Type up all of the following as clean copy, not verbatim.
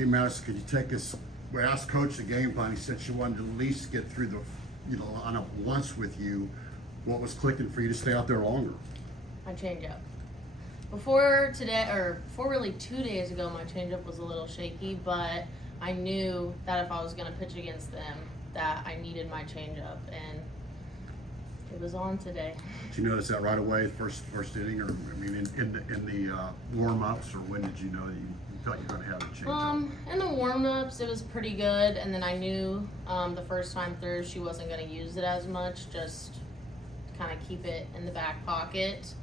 Okay, Madison, could you take us? We asked Coach the game plan. He said she wanted to at least get through the, lineup once with you. What was clicking for you to stay out there longer? My changeup. Before really 2 days ago, my changeup was a little shaky, but I knew that if I was going to pitch against them, that I needed my changeup, and it was on today. Did you notice that right away, first inning, or in the warm-ups, or when did you know that you thought you were going to have a changeup? In the warm-ups, it was pretty good, and then I knew the first time through she wasn't going to use it as much, just kind of keep it in the back pocket.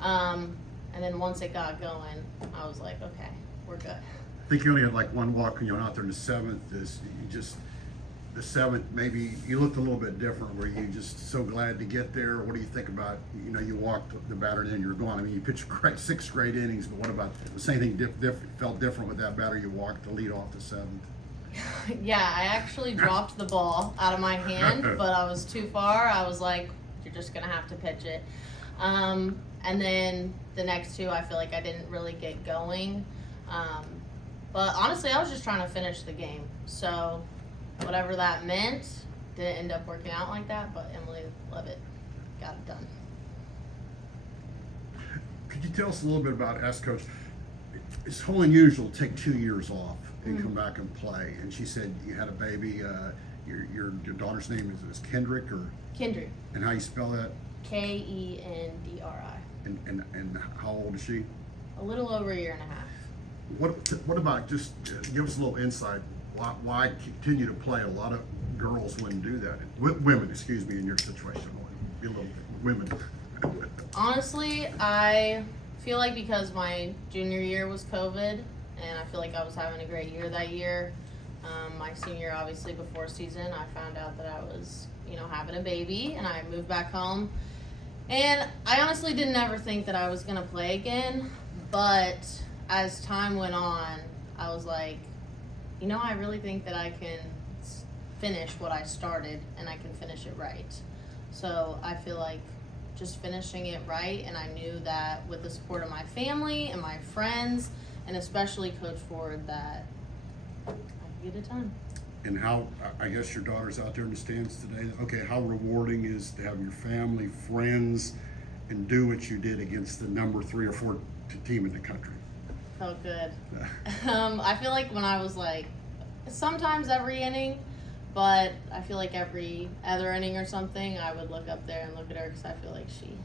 And then once it got going, I was like, okay, we're good. I think you only had like one walk when you went out there in the seventh. The seventh, maybe you looked a little bit different. Were you just so glad to get there? What do you think about, you walked the batter in, you were gone. I mean, you pitched 6 great innings, but what about the same thing felt different with that batter you walked to lead off the seventh? Yeah, I actually dropped the ball out of my hand, but I was too far. I was like, you're just going to have to pitch it. And then the next two, I feel like I didn't really get going. But honestly, I was just trying to finish the game. So whatever that meant, didn't end up working out like that, but Emily Levitt got it done. Could you tell us a little bit about Coach? It's wholly unusual to take 2 years off and come back and play. And she said you had a baby. Your daughter's name is Kendrick, or? Kendrick. And how you spell that? Kendri. And how old is she? A little over a year and a half. What about just give us a little insight? Why continue to play? A lot of girls wouldn't do that. Women, excuse me, in your situation, be a little women. Honestly, I feel like because my junior year was COVID, and I feel like I was having a great year that year. My senior year, obviously before season, I found out that I was, having a baby, and I moved back home. And I honestly didn't ever think that I was going to play again, but as time went on, I was like, I really think that I can finish what I started, and I can finish it right. So I feel like just finishing it right, and I knew that with the support of my family and my friends, and especially Coach Ford, that I could get it done. And how, I guess your daughter's out there in the stands today. Okay, how rewarding is to have your family, friends, and do what you did against the number 3 or 4 team in the country? Felt good. I feel like when I was sometimes every inning, but I feel like every other inning or something, I would look up there and look at her because I feel like she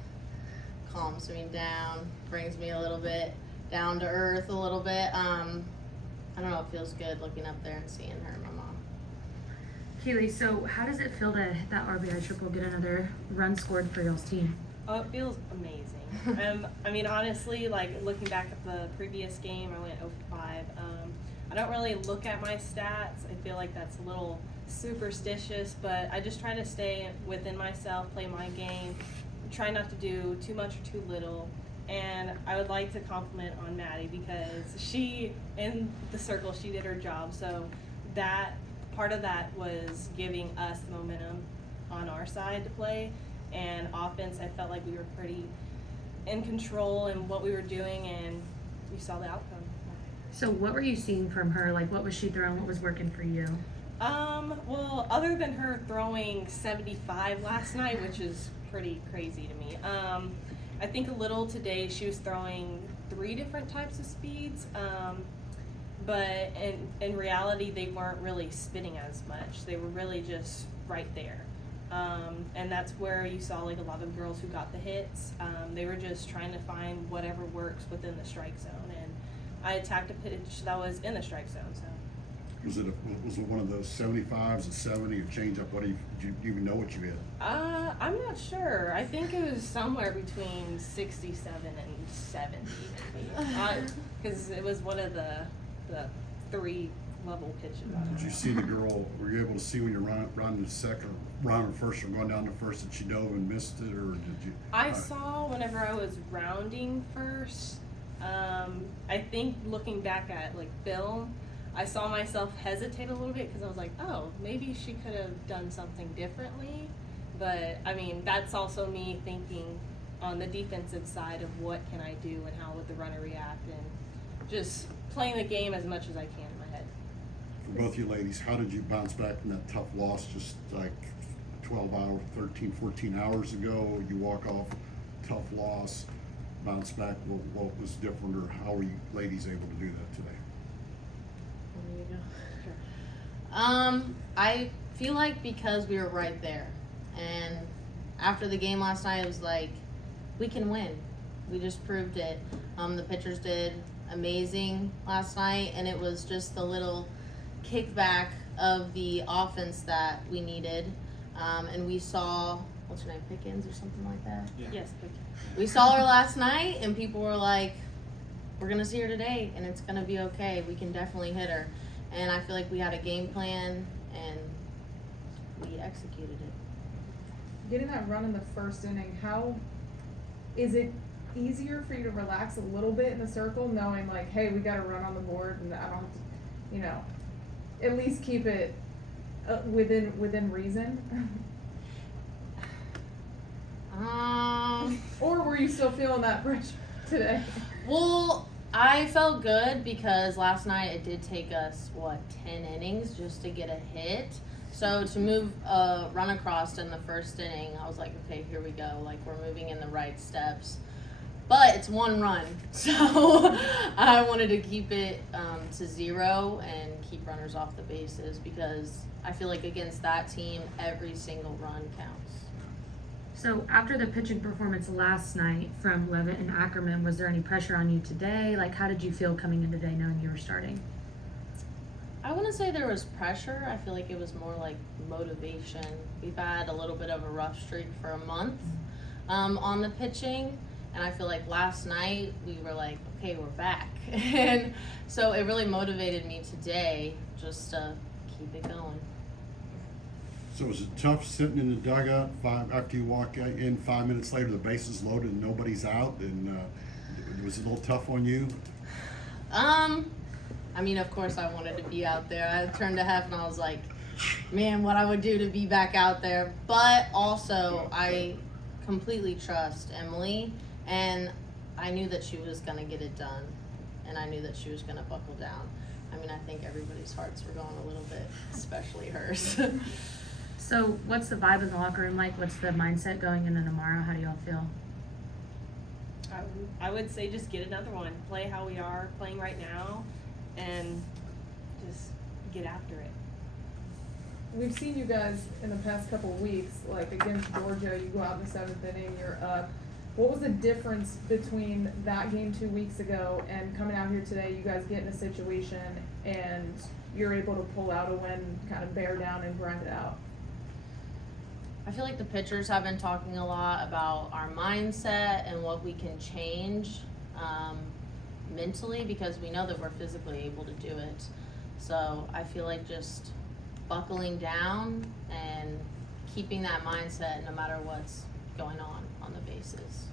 calms me down, brings me a little bit down to earth a little bit. I don't know, it feels good looking up there and seeing her and my mom. Keely, so how does it feel to hit that RBI triple, get another run scored for y'all's team? Oh, it feels amazing. Honestly, looking back at the previous game, I went 0 for 5. I don't really look at my stats. I feel like that's a little superstitious, but I just try to stay within myself, play my game, try not to do too much or too little. And I would like to compliment on Maddie because she, in the circle, she did her job. So that part of that was giving us the momentum on our side to play. And offense, I felt like we were pretty in control in what we were doing, and we saw the outcome. So what were you seeing from her? What was she throwing? What was working for you? Well, other than her throwing 75 last night, which is pretty crazy to me, I think a little today she was throwing 3 different types of speeds, but in reality they weren't really spinning as much. They were really just right there. And that's where you saw a lot of girls who got the hits. They were just trying to find whatever works within the strike zone, and I attacked a pitch that was in the strike zone. So was it one of those 75s, a 70, a changeup? Did you even know what you hit? I'm not sure. I think it was somewhere between 67 and 70, maybe, because it was one of the 3 level pitches. Did you see the girl? Were you able to see when you're running the second, rounding first, or going down to first, that she dove and missed it, or did you? I saw whenever I was rounding first. I think looking back at film, I saw myself hesitate a little bit because I was like, oh, maybe she could have done something differently. But that's also me thinking on the defensive side of what can I do and how would the runner react, and just playing the game as much as I can in my head. for both you ladies, how did you bounce back from that tough loss just like 12 hours, 13, 14 hours ago? You walk off, tough loss, bounce back. What was different, or how were you ladies able to do that today? I feel like because we were right there, and after the game last night, it was like, we can win. We just proved it. The pitchers did amazing last night, and it was just the little kickback of the offense that we needed. And we saw, what's her name, Pickens or something like that? Yeah. Yes, but We saw her last night, and people were like, we're going to see her today, and it's going to be okay. We can definitely hit her. And I feel like we had a game plan, and we executed it. Getting that run in the first inning, how is it easier for you to relax a little bit in the circle, knowing like, hey, we got a run on the board, and I don't have to, you know, at least keep it within reason? Or were you still feeling that pressure today? Well, I felt good because last night it did take us, 10 innings just to get a hit. So to move a run across in the first inning, I was like, okay, here we go. Like, we're moving in the right steps. But it's one run. So I wanted to keep it to 0 and keep runners off the bases, because I feel like against that team, every single run counts. So after the pitching performance last night from Levitt and Ackerman, was there any pressure on you today? Like, how did you feel coming in today knowing you were starting? I wouldn't say there was pressure. I feel like it was more like motivation. We've had a little bit of a rough streak for a month on the pitching, and I feel like last night we were like, okay, we're back. And so it really motivated me today just to keep it going. So was it tough sitting in the dugout after you walk in 5 minutes later, the bases loaded and nobody's out, and was it a little tough on you? I mean, of course I wanted to be out there. I turned to Hef and I was like, man, what I would do to be back out there. But also, I completely trust Emily, and I knew that she was going to get it done, and I knew that she was going to buckle down. I mean, I think everybody's hearts were going a little bit, especially hers. So what's the vibe in the locker room like? What's the mindset going into tomorrow? How do y'all feel? I would say just get another one. Play how we are playing right now, and just get after it. We've seen you guys in the past couple of weeks, like against Georgia, you go out in the 7th inning, you're up. What was the difference between that game 2 weeks ago and coming out here today? You guys get in a situation and you're able to pull out a win, kind of bear down and grind it out. I feel like the pitchers have been talking a lot about our mindset and what we can change mentally, because we know that we're physically able to do it. So I feel like just buckling down and keeping that mindset no matter what's going on the bases.